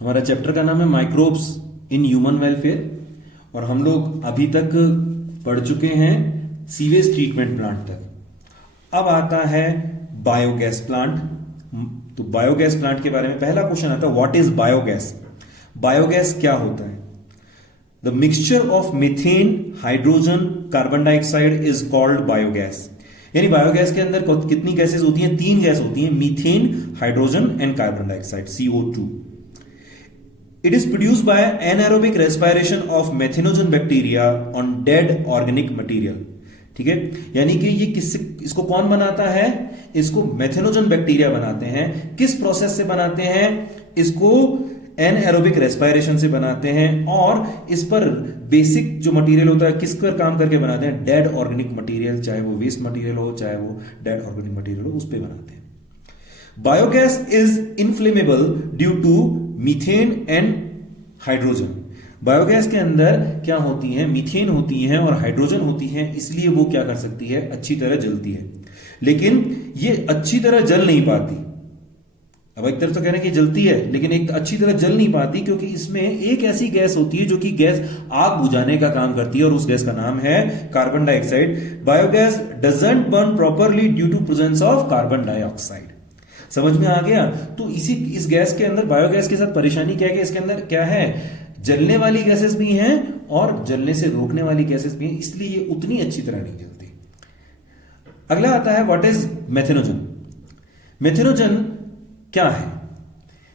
हमारा चैप्टर का नाम है माइक्रोब्स इन ह्यूमन वेलफेयर और हम लोग अभी तक पढ़ चुके हैं सीवेज ट्रीटमेंट प्लांट तक। अब आता है बायोगैस प्लांट। तो बायोगैस प्लांट के बारे में पहला क्वेश्चन आता है, व्हाट इज बायोगैस? बायोगैस क्या होता है? The mixture of methane, hydrogen, carbon dioxide is called biogas. यानी बायोगैस के अंदर कितनी गैसेस होती हैं? 3 गैस होती हैं, methane, hydrogen and carbon dioxide, CO2। It is produced by anaerobic respiration of methanogen bacteria on dead organic material। ठीक है, यानी कि ये इसको कौन बनाता है? इसको मेथेनोजन बैक्टीरिया बनाते हैं। किस प्रोसेस से बनाते हैं? इसको एनएरोबिक रेस्पिरेशन से बनाते हैं और इस पर बेसिक जो मटेरियल होता है किस पर काम करके बनाते हैं? डेड ऑर्गेनिक मटेरियल, चाहे वो वेस्ट मटेरियल हो चाहे वो डेड ऑर्गेनिक मटेरियल हो, उस पर बनाते हैं। Biogas is inflammable due to methane and hydrogen. Biogas के अंदर क्या होती है? मीथेन होती है और हाइड्रोजन होती है, इसलिए वो क्या कर सकती है? अच्छी तरह जलती है। लेकिन ये अच्छी तरह जल नहीं पाती। अब एक तरफ तो कह रहे हैं कि जलती है, लेकिन एक अच्छी तरह जल नहीं पाती क्योंकि इसमें एक ऐसी गैस होती है जो कि गैस आग बुझाने का काम करती है और उस गैस का नाम है carbon dioxide. Biogas doesn't burn properly due to presence of carbon dioxide. समझ में आ गया? तो इस गैस के अंदर, बायोगैस के साथ परेशानी क्या है कि इसके अंदर क्या है? जलने वाली गैसेस भी हैं और जलने से रोकने वाली गैसेस भी हैं, इसलिए ये उतनी अच्छी तरह नहीं जलती। अगला आता है, व्हाट इज मेथेनोजन? मेथेनोजन क्या है?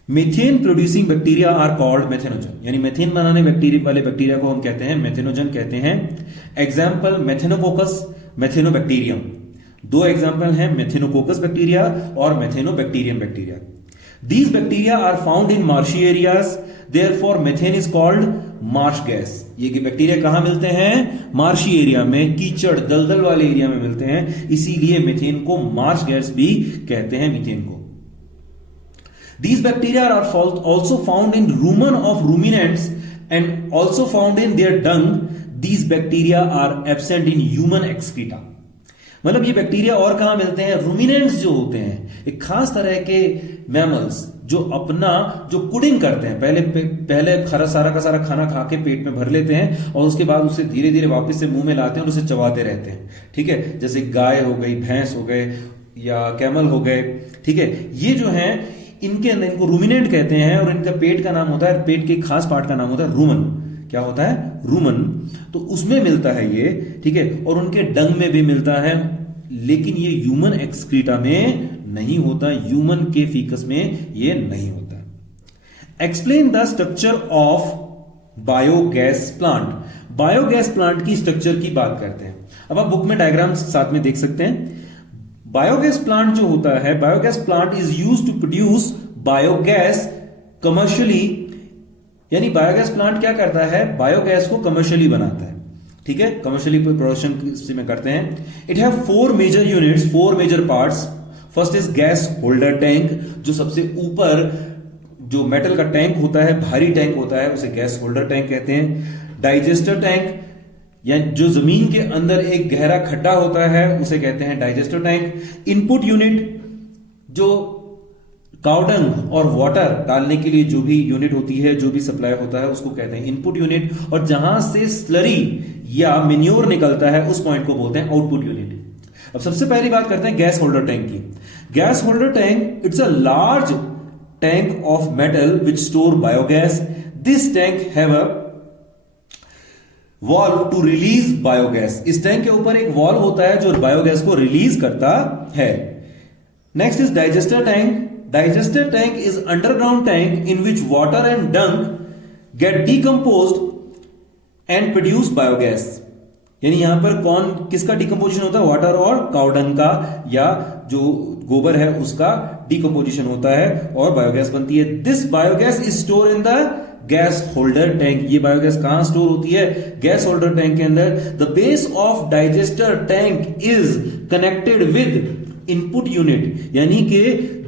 Methane producing bacteria are called methanogen. यानी मीथेन बनाने वाले बैक्टीरिया को हम कहते हैं मेथेनोजन कहते हैं। एग्जाम्पल, मेथेनोकोकस, मेथेनोबैक्टीरियम। 2 एग्जाम्पल हैं, मेथेनोकोकस बैक्टीरिया और मेथेनोबैक्टीरियम bacteria. These bacteria are found in marshy areas, therefore methane is called marsh gas। ये कि बैक्टीरिया कहां मिलते हैं? मार्शी एरिया में, कीचड़ दलदल वाले एरिया में मिलते हैं, इसीलिए मीथेन को मार्श गैस भी कहते हैं, मीथेन को। These bacteria are also found in rumen of ruminants and also found in their dung। These bacteria are absent in human excreta। मतलब ये बैक्टीरिया और कहां मिलते हैं? रूमिनेंट्स जो होते हैं, एक खास तरह के मैमल्स जो अपना जो कुडिंग करते हैं, पहले सारा का सारा खाना खा के पेट में भर लेते हैं और उसके बाद उसे धीरे धीरे वापस से मुंह में लाते हैं और उसे चबाते रहते हैं। ठीक है, जैसे गाय हो गई, भैंस हो गए या कैमल हो गए। ठीक है, ये जो है इनके अंदर, इनको रूमिनेंट कहते हैं और इनका पेट का नाम होता है, पेट के खास पार्ट का नाम होता है रूमन। क्या होता है? रूमन। तो उसमें मिलता है ये, ठीक है, और उनके डंग में भी मिलता है, लेकिन ये ह्यूमन एक्सक्रीटा में नहीं होता, ह्यूमन के फीकस में ये नहीं होता। Explain the structure of biogas plant. Biogas plant की स्ट्रक्चर की बात करते हैं। अब आप बुक में डायग्राम साथ में देख सकते हैं। बायोगैस प्लांट जो होता है, biogas plant is used to produce biogas commercially. यानी बायोगैस प्लांट क्या करता है? बायोगैस को कमर्शियली बनाता है। ठीक है, कमर्शियली प्रोडक्शन में करते हैं। It have 4 major units, 4 major parts. First is gas holder tank, जो सबसे ऊपर जो मेटल का टैंक होता है, भारी टैंक होता है, उसे गैस होल्डर टैंक कहते हैं। डाइजेस्टर टैंक, या जो जमीन के अंदर एक गहरा खड्डा होता है, उसे कहते हैं डाइजेस्टर टैंक। इनपुट यूनिट, जो काउडंग और वाटर डालने के लिए जो भी यूनिट होती है, जो भी सप्लाई होता है, उसको कहते हैं इनपुट यूनिट। और जहां से स्लरी या मेन्योर निकलता है, उस पॉइंट को बोलते हैं आउटपुट यूनिट। अब सबसे पहली बात करते हैं गैस होल्डर टैंक की। Gas holder tank, it's a large tank of metal which store biogas. This tank have a valve to release biogas. इस टैंक के ऊपर एक वॉल्व होता है जो बायोगैस को रिलीज करता है। Next is digester tank. Digester tank is underground tank in which water and dung get decomposed and produce biogas। यानी यहां पर किसका डिकम्पोजिशन होता है? वाटर और काउडंग का, या जो गोबर है उसका डिकम्पोजिशन होता है और बायोगैस बनती है। This biogas is store in the gas holder tank. ये बायोगैस कहां स्टोर होती है? गैस होल्डर टैंक के अंदर। The base of digester tank is connected with input unit, यानी कि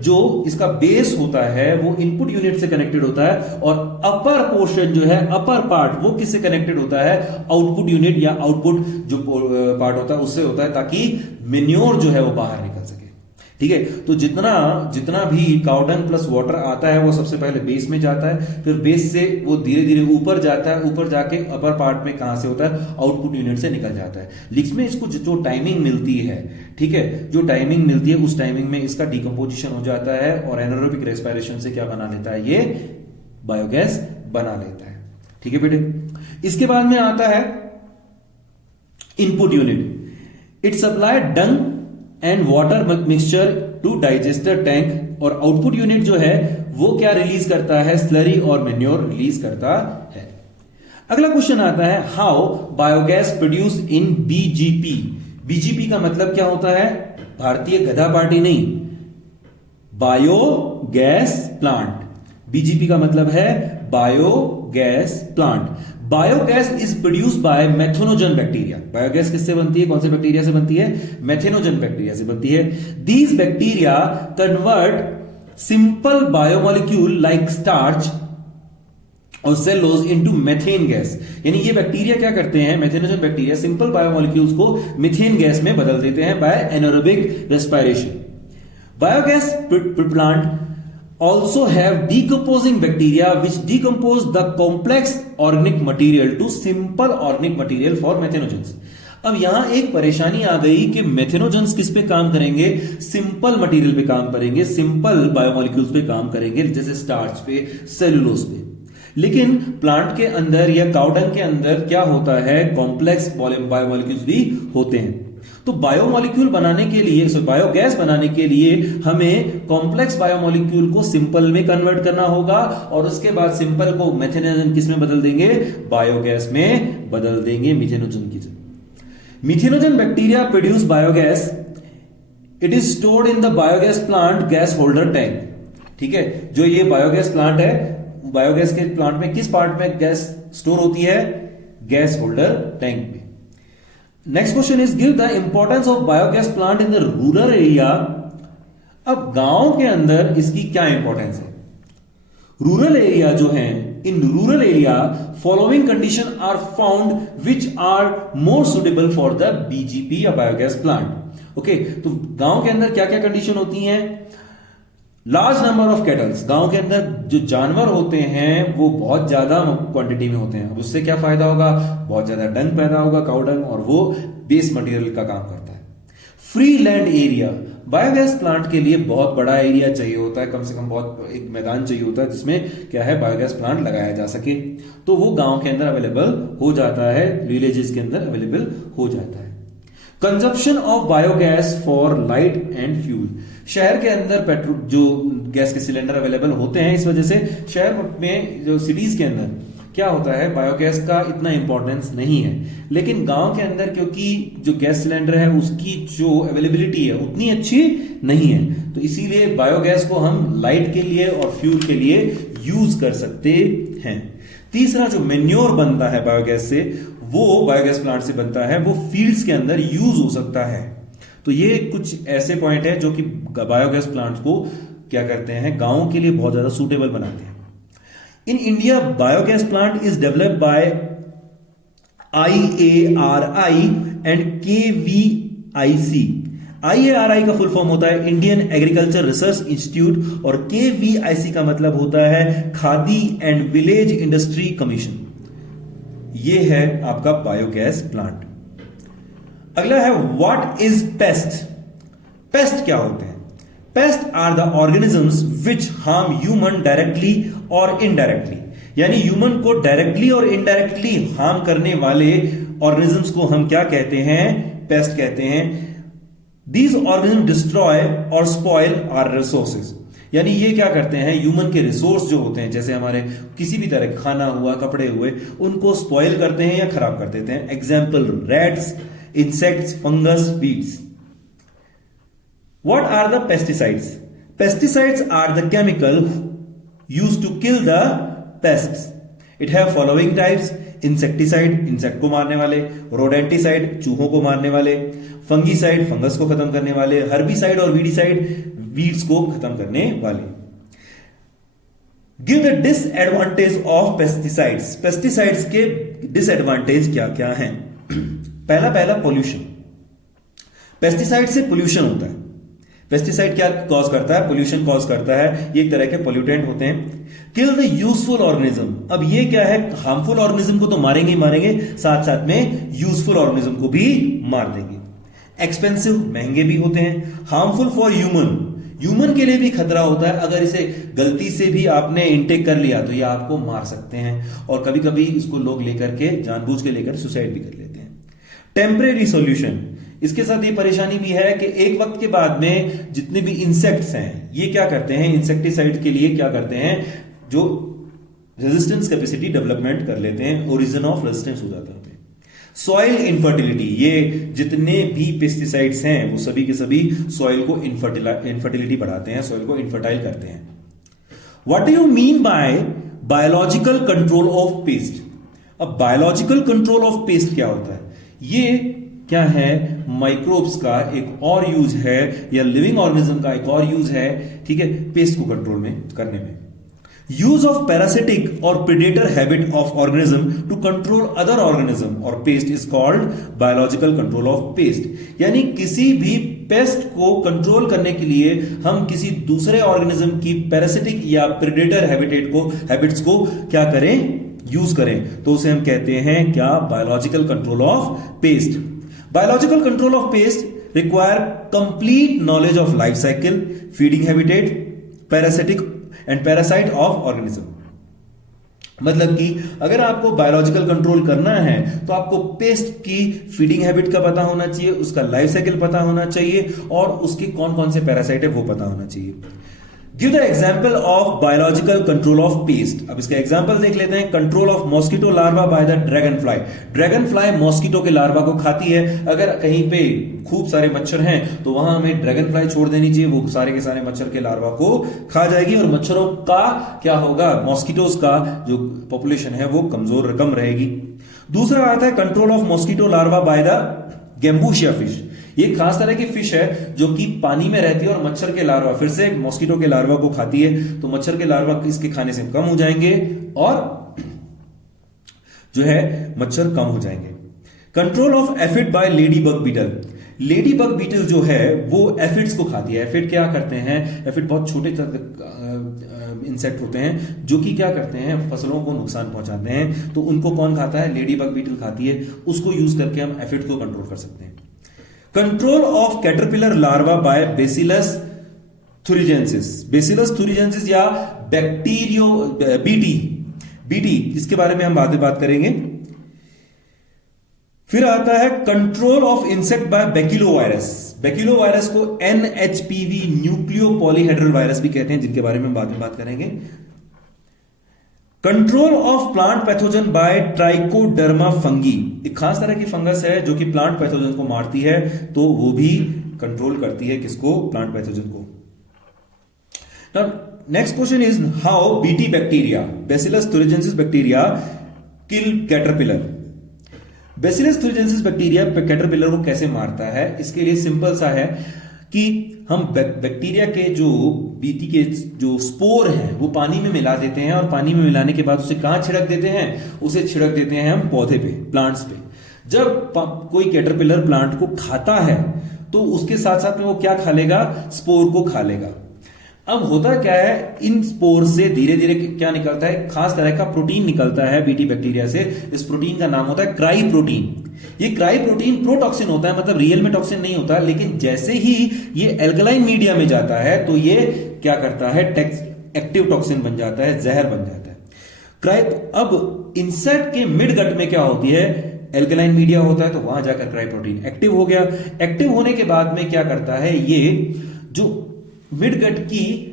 जो इसका बेस होता है वो इनपुट यूनिट से कनेक्टेड होता है और अपर पोर्शन जो है, अपर पार्ट, वो किससे कनेक्टेड होता है? आउटपुट यूनिट या आउटपुट जो पार्ट होता है उससे होता है, ताकि मेन्योर जो है वो बाहर निकल सके। ठीक है। तो जितना भी काउडंग प्लस वाटर आता है वो सबसे पहले बेस में जाता है, फिर बेस से वो धीरे धीरे ऊपर जाता है, ऊपर जाके अपर पार्ट में कहां से होता है, आउटपुट यूनिट से निकल जाता है। लिक्स में इसको जो टाइमिंग मिलती है, ठीक है, जो टाइमिंग मिलती है उस टाइमिंग में इसका डिकम्पोजिशन हो जाता है और एनारोबिक रेस्पिरेशन से क्या बना लेता है, ये बायोगैस बना लेता है। ठीक है बेटे। इसके बाद में आता है input unit. It supply dung and water mixture to digester tank, और आउटपुट यूनिट जो है वो क्या रिलीज करता है, स्लरी और मेन्योर रिलीज करता है। अगला क्वेश्चन आता है, how biogas produce in BGP. BGP का मतलब क्या होता है, भारतीय गधा पार्टी नहीं, बायोगैस प्लांट। बीजीपी का मतलब है biogas plant. Biogas is produce by methanogen bacteria. Biogas किससे बनती है, कौन से बैक्टीरिया से बनती है, मेथेनोजन बैक्टीरिया से बनती है। These bacteria convert simple biomolecule like starch और सेलोज इनटू मेथेन गैस। यानी ये बैक्टीरिया क्या करते हैं, मेथेनोजन बैक्टीरिया सिंपल बायोमोलिक्यूल्स को मीथेन गैस में बदल देते हैं by anaerobic respiration. Biogas plant also have decomposing bacteria which decompose the complex organic material to simple organic material for methanogens। अब यहां एक परेशानी आ गई कि मेथेनोजेंस किस पे काम करेंगे, सिंपल मटेरियल पे काम करेंगे, सिंपल बायोमोलिक्यूल्स पे काम करेंगे, जैसे स्टार्च पे, सेलुलोज पे। लेकिन प्लांट के अंदर या काउडंग के अंदर क्या होता है, कॉम्प्लेक्स बायोमोलिक्यूल्स भी होते हैं। तो बायोमोलिक्यूल बनाने के लिए, बायोगैस बनाने के लिए हमें कॉम्प्लेक्स बायोमोलिक्यूल को सिंपल में कन्वर्ट करना होगा और उसके बाद सिंपल को मेथेनोजन किस में बदल देंगे, बायोगैस में बदल देंगे, मिथेनोजन की जगह। Methanogen bacteria produce biogas. It is stored in the biogas plant gas holder tank. ठीक है, जो ये बायोगैस प्लांट है, बायोगैस के प्लांट में किस पार्ट में गैस स्टोर होती है, गैस होल्डर टैंक में। Next question is give the importance of biogas plant in the rural area. अब गांव के अंदर इसकी क्या इंपॉर्टेंस है, रूरल एरिया जो है, in rural area following condition are found which are more suitable for the BGP या बायोगैस प्लांट। ओके, तो गांव के अंदर क्या क्या कंडीशन होती हैं, लार्ज नंबर ऑफ कैटल्स। गांव के अंदर जो जानवर होते हैं वो बहुत ज्यादा क्वांटिटी में होते हैं। अब उससे क्या फायदा होगा, बहुत ज्यादा डंग पैदा होगा, काउ डंग, और वो बेस मटेरियल का काम करता है। Free land area, biogas plant के लिए बहुत बड़ा एरिया चाहिए होता है, कम से कम बहुत एक मैदान चाहिए होता है जिसमें क्या है, बायोगैस प्लांट लगाया जा सके। तो वो गांव के अंदर अवेलेबल हो जाता है, विलेजेस के अंदर अवेलेबल हो जाता है। Consumption of biogas for light and fuel. शहर के अंदर पेट्रोल जो गैस के सिलेंडर अवेलेबल होते हैं, इस वजह से शहर में जो सिटीज के अंदर क्या होता है, बायोगैस का इतना इंपॉर्टेंस नहीं है। लेकिन गांव के अंदर क्योंकि जो गैस सिलेंडर है उसकी जो अवेलेबिलिटी है उतनी अच्छी नहीं है, तो इसीलिए बायोगैस को हम लाइट के लिए और फ्यूल के लिए यूज कर सकते हैं। तीसरा जो मेन्योर बनता है बायोगैस से, वो बायोगैस प्लांट से बनता है, वो फील्ड्स के अंदर यूज हो सकता है। तो ये कुछ ऐसे पॉइंट है जो कि बायोगैस प्लांट्स को क्या करते हैं, गांवों के लिए बहुत ज्यादा सूटेबल बनाते हैं। In India biogas plant is developed by IARI and KVIC। IARI का फुल फॉर्म होता है इंडियन एग्रीकल्चर रिसर्च इंस्टीट्यूट और KVIC का मतलब होता है khadi and village industry commission. ये है आपका बायोगैस प्लांट। अगला है व्हाट इज पेस्ट। पेस्ट क्या होते हैं, pest are the organisms which harm human directly और इनडायरेक्टली। यानी ह्यूमन को डायरेक्टली और इनडायरेक्टली हार्म करने वाले ऑर्गेनिजम्स को हम क्या कहते हैं, पेस्ट कहते हैं। दीज ऑर्गेनिज्म डिस्ट्रॉय और स्पॉइल आवर रिसोर्सेज। यानी ये क्या करते हैं, ह्यूमन के रिसोर्स जो होते हैं, जैसे हमारे किसी भी तरह खाना हुआ, कपड़े हुए, उनको स्पॉइल करते हैं या खराब कर देते हैं। Example rats, insects, fungus, weeds. What are the pesticides? Pesticides are the chemical used to kill the pests. It have following types: insecticide, insect को मारने वाले; rodenticide, चूहों को मारने वाले; fungicide, fungus को खत्म करने वाले; herbicide और weedicide, weeds को खत्म करने वाले। Give the disadvantage of pesticides. Pesticides के disadvantage क्या क्या हैं? पहला पोल्यूशन। पेस्टिसाइड से पोल्यूशन होता है। पेस्टिसाइड क्या कॉज करता है? पोल्यूशन कॉज करता है। ये एक तरह के पोल्यूटेंट होते हैं। किल द यूजफुल ऑर्गेनिज्म, अब ये क्या है? हार्मफुल ऑर्गेनिज्म को तो मारेंगे ही मारेंगे, साथ साथ में यूजफुल ऑर्गेनिज्म को भी मार देंगे। एक्सपेंसिव, महंगे भी होते हैं। हार्मफुल फॉर ह्यूमन के लिए भी खतरा होता है। अगर इसे गलती से भी आपने इनटेक कर लिया तो ये आपको मार सकते हैं, और कभी कभी इसको लोग लेकर के जानबूझ के लेकर सुसाइड भी कर लेते हैं। टेम्परेरी सॉल्यूशन, इसके साथ ये परेशानी भी है कि एक वक्त के बाद में जितने भी इंसेक्ट्स हैं ये क्या करते हैं, इंसेक्टिसाइड के लिए क्या करते हैं, जो रेजिस्टेंस कैपेसिटी डेवलपमेंट कर लेते हैं, ओरिजिन ऑफ रेजिस्टेंस हो जाता है। सॉइल इनफर्टिलिटी, ये जितने भी पेस्टिसाइड्स हैं वो सभी के सभी सॉइल को इनफर्टिलिटी बढ़ाते हैं, सॉइल को इनफर्टाइल करते हैं। What do you mean bye biological control of paste? अब बायोलॉजिकल कंट्रोल ऑफ पेस्ट क्या होता है? ये क्या है? माइक्रोब्स का एक और यूज है, या लिविंग ऑर्गेनिज्म का एक और यूज है, ठीक है, पेस्ट को कंट्रोल में करने में। यूज ऑफ पैरासिटिक और predator habit of organism to control other organism और pest is called biological control of pest. यानी किसी भी पेस्ट को कंट्रोल करने के लिए हम किसी दूसरे ऑर्गेनिज्म की पैरासिटिक या प्रेडेटर हैबिट्स को क्या करें? यूज करें, तो उसे हम कहते हैं क्या? Biological control of paste. Biological control of paste require complete knowledge of life cycle, feeding habitat, parasitic and parasite of organism. मतलब कि अगर आपको बायोलॉजिकल कंट्रोल करना है तो आपको पेस्ट की फीडिंग हैबिट का पता होना चाहिए, उसका लाइफ साइकिल पता होना चाहिए, और उसके कौन कौन से पैरासाइट है वो पता होना चाहिए। Give the example of biological control of paste. अब इसका एग्जाम्पल देख लेते हैं। Control of mosquito larva by the dragon fly. Dragon fly mosquito के लार्वा को खाती है। अगर कहीं पे खूब सारे मच्छर हैं तो वहां हमें ड्रैगन फ्लाई छोड़ देनी चाहिए, वो सारे के सारे मच्छर के लार्वा को खा जाएगी, और मच्छरों का क्या होगा? मॉस्किटोज का जो पॉपुलेशन है वो कम रहेगी। दूसरा आता है control of mosquito larva by the gambusia fish. ये खास तरह की फिश है जो कि पानी में रहती है और मच्छर के लार्वा, फिर से मॉस्किटो के लार्वा को खाती है, तो मच्छर के लार्वा इसके खाने से कम हो जाएंगे और जो है मच्छर कम हो जाएंगे। Control of aphid by lady bug beetle. Lady bug beetle जो है वो एफिड्स को खाती है। एफिड क्या करते हैं? एफिड बहुत छोटे इंसेक्ट होते हैं जो कि क्या करते हैं? फसलों को नुकसान पहुंचाते हैं। तो उनको कौन खाता है? लेडी बग बीटल खाती है। उसको यूज करके हम एफिड को कंट्रोल कर सकते हैं। Control of caterpillar larva by bacillus thuringiensis. Bacillus thuringiensis या बैक्टीरियो बीटी, इसके बारे में हम बाद में बात करेंगे। फिर आता है कंट्रोल ऑफ इंसेक्ट बाय बैकिलोवायरस। बैकिलोवायरस को NHPV न्यूक्लियो पॉलीहेड्रल वायरस भी कहते हैं, जिनके बारे में हम बाद में बात करेंगे। Control of plant pathogen by Trichoderma fungi. एक खास तरह की फंगस है जो कि प्लांट पैथोजन को मारती है, तो वो भी कंट्रोल करती है किसको? प्लांट पैथोजन को। Next question is how BT bacteria, bacillus thuringiensis bacteria kill caterpillar. Bacillus thuringiensis bacteria caterpillar को कैसे मारता है? इसके लिए सिंपल सा है कि हम बैक्टीरिया के जो बीटी के जो स्पोर हैं वो पानी में मिला देते हैं, और पानी में मिलाने के बाद उसे कहां छिड़क देते हैं? उसे छिड़क देते हैं हम पौधे पे, प्लांट्स पे। जब कोई कैटरपिलर प्लांट को खाता है तो उसके साथ साथ में वो क्या खा लेगा? स्पोर को खा लेगा। अब होता क्या है? इन स्पोर से धीरे धीरे क्या निकलता है? खास तरह का प्रोटीन निकलता है बीटी बैक्टीरिया से। इस प्रोटीन का नाम होता है क्राई प्रोटीन। ये क्राई प्रोटीन प्रोटॉक्सिन होता है, मतलब रियल में टॉक्सिन नहीं होता, लेकिन जैसे ही ये एल्कलाइन मीडिया में जाता है तो ये क्या करता है? एक्टिव टॉक्सिन बन जाता है, जहर बन जाता है। क्राई अब इंसेक्ट के मिड गट में क्या होती है? एल्कलाइन मीडिया होता है, तो वहां जाकर क्राई प्रोटीन एक्टिव हो गया। एक्टिव होने के बाद में क्या करता है? ये जो मिडगट की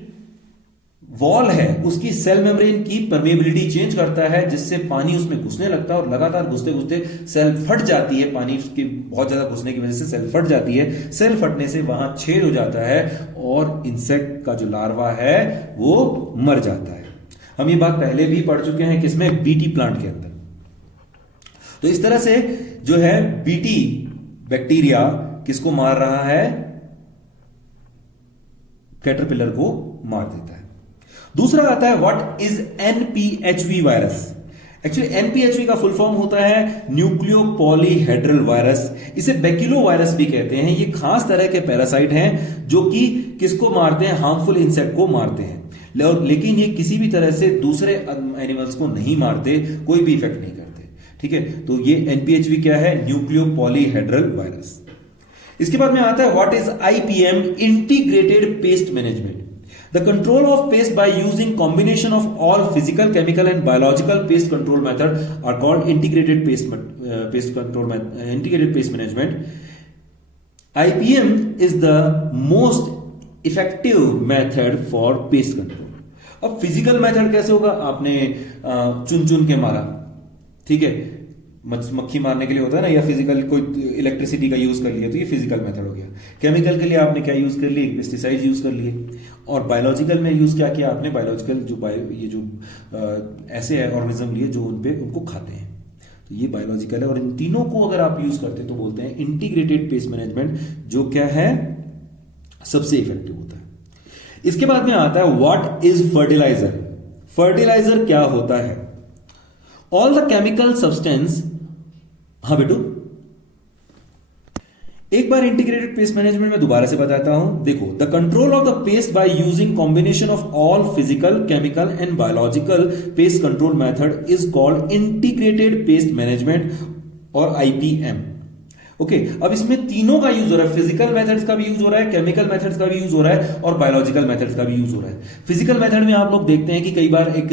वॉल है उसकी सेल मेम्ब्रेन की परमेबिलिटी चेंज करता है, जिससे पानी उसमें घुसने लगता है, और लगातार घुसते घुसते सेल फट जाती है। पानी की बहुत ज्यादा घुसने की वजह से सेल फट जाती है। सेल फटने से वहां छेद हो जाता है और इंसेक्ट का जो लार्वा है वो मर जाता है। हम ये बात पहले भी पढ़ चुके हैं, किसमें? बीटी प्लांट के अंदर। तो इस तरह से जो है बीटी बैक्टीरिया किसको मार रहा है? कैटरपिलर को मार देता है। दूसरा आता है what is NPHV virus. Actually NPHV का फुल फॉर्म होता है न्यूक्लियो पॉलीहेड्रल वायरस। इसे बैक्यूलो वायरस भी कहते हैं। ये खास तरह के पैरासाइट हैं जो कि किसको मारते हैं, हार्मफुल इंसेक्ट को मारते हैं, लेकिन ये किसी भी तरह से दूसरे एनिमल्स को नहीं मारते, कोई भी इफेक्ट नहीं करते। ठीक है, तो ये एनपीएचवी क्या है, न्यूक्लियो पॉलीहेड्रल वायरस। इसके बाद में आता है what is IPM, integrated pest management. The control of pest by using combination of all physical, chemical and biological pest control method are called integrated integrated pest management. IPM is the most effective method for pest control. अब physical method कैसे होगा, आपने चुन चुन के मारा, ठीक है, मक्खी मारने के लिए होता है ना, या फिजिकल कोई इलेक्ट्रिसिटी का यूज कर लिया, तो ये फिजिकल मेथड हो गया। केमिकल के लिए आपने क्या यूज कर लिए, पेस्टिसाइड यूज कर लिए। और बायोलॉजिकल में यूज क्या किया आपने, बायोलॉजिकल जो ऐसे है ऑर्गेनिज्म लिए जो उनको खाते हैं, तो ये बायोलॉजिकल है। और इन तीनों को अगर आप यूज करते हैं तो बोलते हैं इंटीग्रेटेड पेस्ट मैनेजमेंट, जो क्या है सबसे इफेक्टिव होता है। इसके बाद में आता है व्हाट इज फर्टिलाइजर। फर्टिलाइजर क्या होता है, ऑल द केमिकल सब्सटेंस। हाँ बेटू, एक बार इंटीग्रेटेड पेस्ट मैनेजमेंट में दोबारा से बताता हूं। देखो, the control of the paste by using combination of all physical, chemical and biological pest control method is called integrated pest management और आईपीएम। ओके, अब इसमें तीनों का यूज हो रहा है, फिजिकल मेथड्स का भी यूज हो रहा है, केमिकल मेथड्स का भी यूज हो रहा है और बायोलॉजिकल मेथड्स का भी यूज हो रहा है। फिजिकल मेथड में आप लोग देखते हैं कि कई बार एक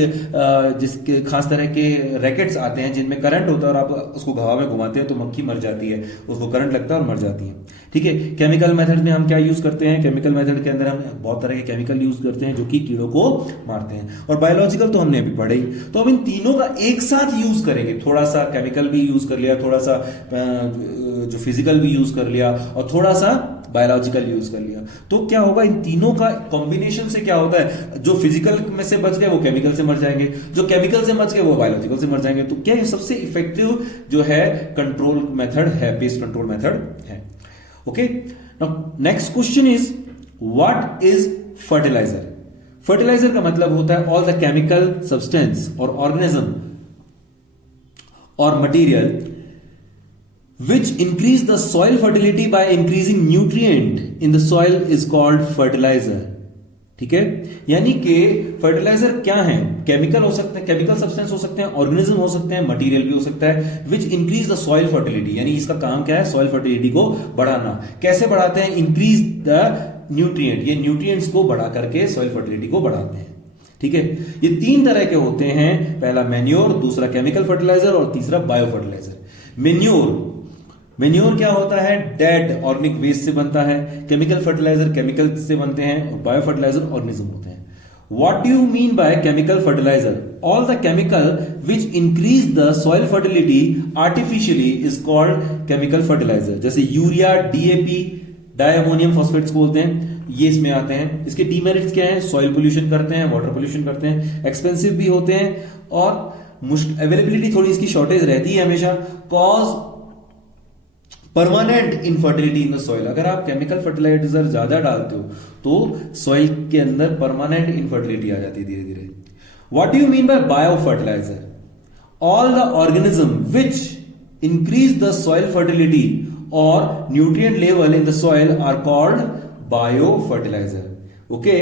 जिसके खास तरह के रैकेट्स आते हैं जिनमें करंट होता है और आप उसको हवा में घुमाते हैं तो मक्खी मर जाती है, उसको करंट लगता है और मर जाती है। ठीक है, केमिकल मेथड में हम क्या यूज करते हैं, केमिकल मेथड के अंदर हम बहुत तरह के केमिकल यूज करते हैं जो कि कीड़ों को मारते हैं। और बायोलॉजिकल तो हमने अभी पढ़े ही, तो हम इन तीनों का एक साथ यूज करेंगे। थोड़ा सा केमिकल भी यूज कर लिया, थोड़ा सा जो फिजिकल भी यूज कर लिया और थोड़ा सा बायोलॉजिकल यूज कर लिया, तो क्या होगा, इन तीनों का कॉम्बिनेशन से क्या होता है, जो फिजिकल में से बच गए वो केमिकल से मर जाएंगे, जो केमिकल से बच गए वो बायोलॉजिकल से मर जाएंगे। तो क्या ये सबसे इफेक्टिव जो है कंट्रोल मेथड है, पेस्ट कंट्रोल मेथड है। Okay, now next question is what is fertiliser. Fertiliser का मतलब होता है ऑल द केमिकल सब्सटेंस और ऑर्गेनिज्म और material which increase the soil fertility by increasing nutrient in the soil is called fertilizer। ठीक है, यानी कि फर्टिलाइजर क्या है, केमिकल हो सकते हैं, केमिकल सब्सटेंस हो सकते हैं, ऑर्गेनिज्म हो सकते हैं, मटेरियल भी हो सकता है, विच इंक्रीज द सॉइल फर्टिलिटी, यानी इसका काम क्या है, सॉइल फर्टिलिटी को बढ़ाना। कैसे बढ़ाते हैं, इंक्रीज द न्यूट्रिएंट, ये न्यूट्रिएंट्स को बढ़ा करके सॉइल फर्टिलिटी को बढ़ाते हैं। ठीक है, ये तीन तरह के होते हैं, पहला मैन्योर, दूसरा केमिकल फर्टिलाइजर और तीसरा बायो फर्टिलाइजर। मैन्योर क्या होता है, डेड ऑर्गेनिक वेस्ट से बनता है। केमिकल फर्टिलाइजर केमिकल से बनते हैं और बायो फर्टिलाइजर ऑर्गेनिज्म होते हैं। What do you mean by chemical fertiliser, all the chemical which increase the soil fertility artificially is called chemical fertiliser. जैसे यूरिया, डीएपी, डायमोनियम फॉस्फेट्स बोलते हैं, ये इसमें आते हैं। इसके डीमेरिट्स क्या है, सॉइल पोल्यूशन करते हैं, वाटर पोल्यूशन करते हैं, एक्सपेंसिव भी होते हैं और अवेलेबिलिटी थोड़ी इसकी शॉर्टेज रहती है हमेशा। Cause permanent infertility in the soil, अगर आप केमिकल फर्टिलाइजर ज्यादा डालते हो तो सॉइल के अंदर परमानेंट इनफर्टिलिटी आ जाती है धीरे धीरे। What do you mean by bio fertilizer, all the organism which increase the soil fertility और nutrient level in the soil are called bio fertilizer. Okay,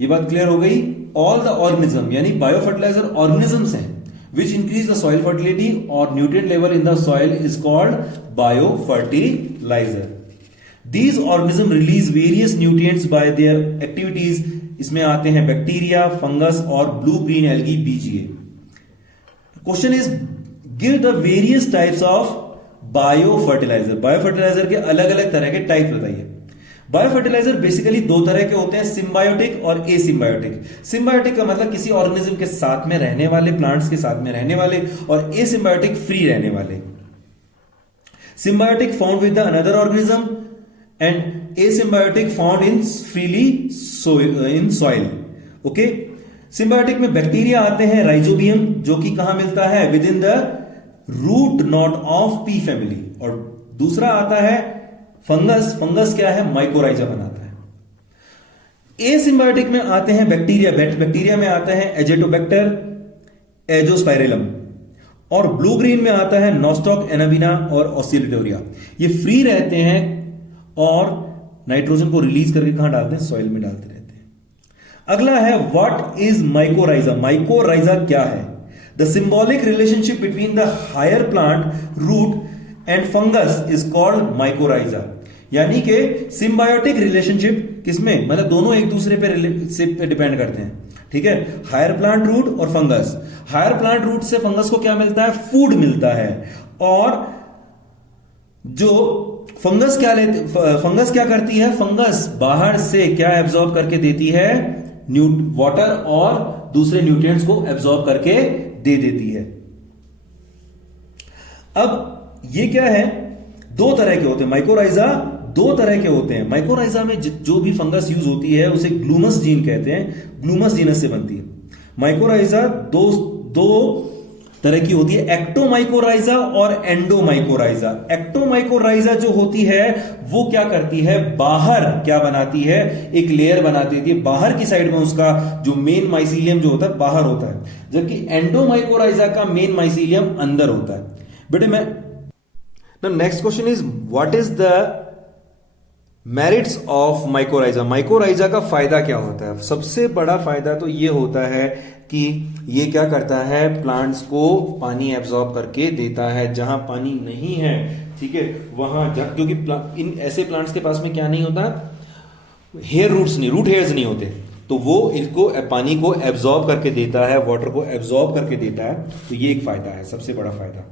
ये बात क्लियर हो गई। ऑल द ऑर्गेनिज्म यानी बायो फर्टिलाइजर ऑर्गेनिजम्स हैं which increase the soil fertility or nutrient level in the soil is called biofertilizer. These organisms release various nutrients by their activities. इसमें आते हैं bacteria, fungus और blue green algae, BGA. Question is give the various types of biofertiliser. Biofertiliser के अलग अलग तरह के type बताइए। बायोफर्टिलाइजर बेसिकली दो तरह के होते हैं, सिम्बायोटिक और एसिम्बायोटिक। सिम्बायोटिक का मतलब किसी ऑर्गेनिज्म के साथ में रहने वाले, प्लांट्स के साथ में रहने वाले, और एसिम्बायोटिक फ्री रहने वाले। Symbiotic found with the another organism and asymbiotic found in freely in soil. Okay, symbiotic में बैक्टीरिया आते हैं, राइजोबियम, जो कि कहां मिलता है, within the root knot of pea family. और दूसरा आता है फंगस। फंगस क्या है, माइकोराइजा बनाता है। एसिम्बायोटिक में आते हैं बैक्टीरिया। बैक्टीरिया में आते हैं एजेटोबैक्टर, एजोस्पाइरेलम, और ब्लू ग्रीन में आता है नॉस्टॉक, एनाबिना और ऑसिलिटोरिया। ये फ्री रहते हैं और नाइट्रोजन को रिलीज करके कहां डालते हैं? सॉइल में डालते रहते हैं। अगला है व्हाट इज माइकोराइजा। माइकोराइजा क्या है? The symbolic relationship between the higher plant root and fungus is called mycorrhiza. यानी कि सिम्बायोटिक रिलेशनशिप किसमें? मतलब दोनों एक दूसरे पे डिपेंड करते हैं, ठीक है। हायर प्लांट रूट और फंगस। हायर प्लांट रूट से फंगस को क्या मिलता है? फूड मिलता है। और जो फंगस क्या करती है? फंगस बाहर से क्या एब्जॉर्ब करके देती है? वाटर और दूसरे न्यूट्रिएंट्स को एब्जॉर्ब करके दे देती है। अब ये क्या है? दो तरह के होते हैं माइकोराइजा, दो तरह के होते हैं। माइकोराइजा में जो भी फंगस यूज होती है उसे ग्लूमस जीन कहते हैं, ग्लूमस जीनस से बनती है। माइकोराइजा दो तरह की होती है, एक्टोमाइकोराइजा और एंडोमाइकोराइजा। एक्टोमाइकोराइजा जो होती है वो क्या करती है? बाहर क्या बनाती है? एक लेयर बना देती है, बाहर की साइड में उसका जो मेन माइसीलियम जो होता है बाहर होता है, जबकि एंडोमाइकोराइजा का मेन माइसीलियम अंदर होता है। बेटे next question is what is the merits of mycorrhiza. Mycorrhiza का फायदा क्या होता है? सबसे बड़ा फायदा तो ये होता है कि ये क्या करता है? प्लांट्स को पानी एब्जॉर्ब करके देता है जहां पानी नहीं है, ठीक है, वहां क्योंकि इन ऐसे प्लांट्स के पास में क्या नहीं होता? हेयर रूट्स नहीं, रूट हेयर्स नहीं होते, तो वो इसको पानी को एब्जॉर्ब करके देता है, वाटर को एब्जॉर्ब करके देता है। तो ये एक फायदा है, सबसे बड़ा फायदा।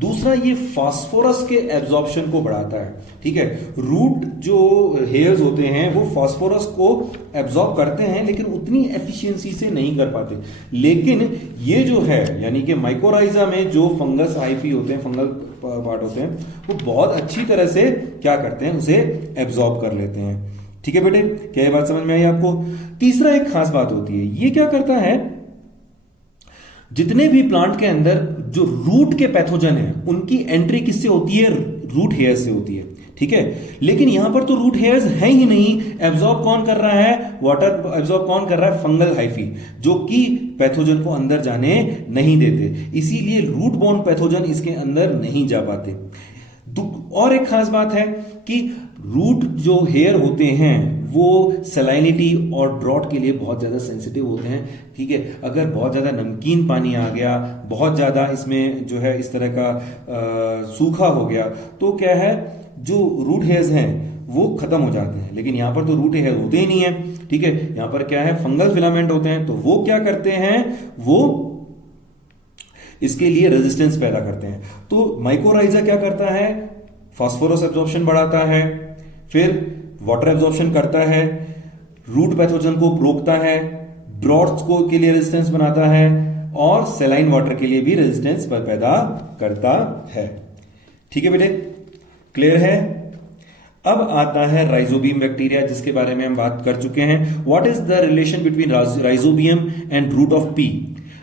दूसरा, ये फास्फोरस के एब्जॉर्प्शन को बढ़ाता है, ठीक है। रूट जो हेयर्स होते हैं वो फास्फोरस को एब्जॉर्ब करते हैं लेकिन उतनी एफिशिएंसी से नहीं कर पाते। लेकिन ये जो है यानी कि माइकोराइजा में जो फंगस हाइफी होते हैं, फंगल पार्ट होते हैं, वो बहुत अच्छी तरह से क्या करते हैं? उसे एब्जॉर्ब कर लेते हैं, ठीक है बेटे। क्या ये बात समझ में आई आपको? तीसरा एक खास बात होती है, ये क्या करता है? जितने भी प्लांट के अंदर जो रूट के पैथोजन है उनकी एंट्री किससे होती है? रूट हेयर से होती है, ठीक है। लेकिन यहां पर तो रूट हेयर्स है ही नहीं। एब्जॉर्ब कौन कर रहा है? वाटर एब्जॉर्ब कौन कर रहा है? फंगल हाइफी, जो कि पैथोजन को अंदर जाने नहीं देते, इसीलिए रूट बोर्न पैथोजन इसके अंदर नहीं जा पाते। और एक खास बात है कि रूट जो हेयर होते हैं वो सलाइनिटी और ड्रॉट के लिए बहुत ज़्यादा सेंसिटिव होते हैं, ठीक है। अगर बहुत ज़्यादा नमकीन पानी आ गया, बहुत ज़्यादा इसमें जो है इस तरह का सूखा हो गया, तो क्या है, जो रूट हेयर्स हैं वो खत्म हो जाते हैं। लेकिन यहाँ पर तो रूट हेयर होते ही नहीं है, ठीक है। यहाँ पर क्या है? फंगल फिलामेंट होते हैं, तो वो क्या करते हैं? वो इसके लिए रेजिस्टेंस पैदा करते हैं। तो माइकोराइजा क्या करता है? फास्फोरस एब्जॉर्प्शन बढ़ाता है, फिर वाटर एब्जॉर्प्शन करता है, रूट पैथोजन को रोकता है, ड्रॉट्स को के लिए रेजिस्टेंस बनाता है, और सेलाइन वाटर के लिए भी रेजिस्टेंस पैदा करता है, ठीक है बेटे। क्लियर है? अब आता है राइजोबियम बैक्टीरिया, जिसके बारे में हम बात कर चुके हैं। What is the relation between rhizobium and root of pea?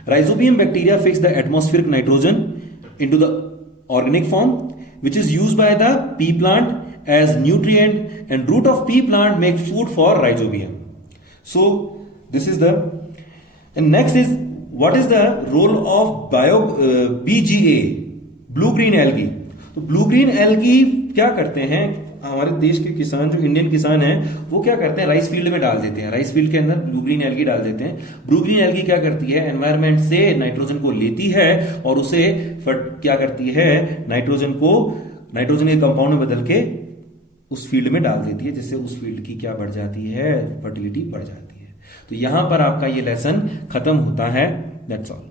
Rhizobium bacteria fix the atmospheric nitrogen into the organic form which is used by the pea plant as nutrient, and root of pea plant make food for rhizobium. So this is the, and next is what is the role of BGA, blue green algae? तो blue green algae क्या करते हैं? हमारे देश के किसान, जो Indian किसान हैं, वो क्या करते हैं? राइस फील्ड में डाल देते हैं, राइस फील्ड के अंदर ब्लू ग्रीन एल्गी डाल देते हैं। ब्लू ग्रीन एल्गी क्या करती है? एनवायरमेंट से नाइट्रोजन को लेती है और उसे क्या करती है? नाइट्रोजन के कंपाउंड में बदल के उस फील्ड में डाल देती है, जिससे उस फील्ड की क्या बढ़ जाती है? फर्टिलिटी बढ़ जाती है। तो यहां पर आपका ये लेसन खत्म होता है। That's all.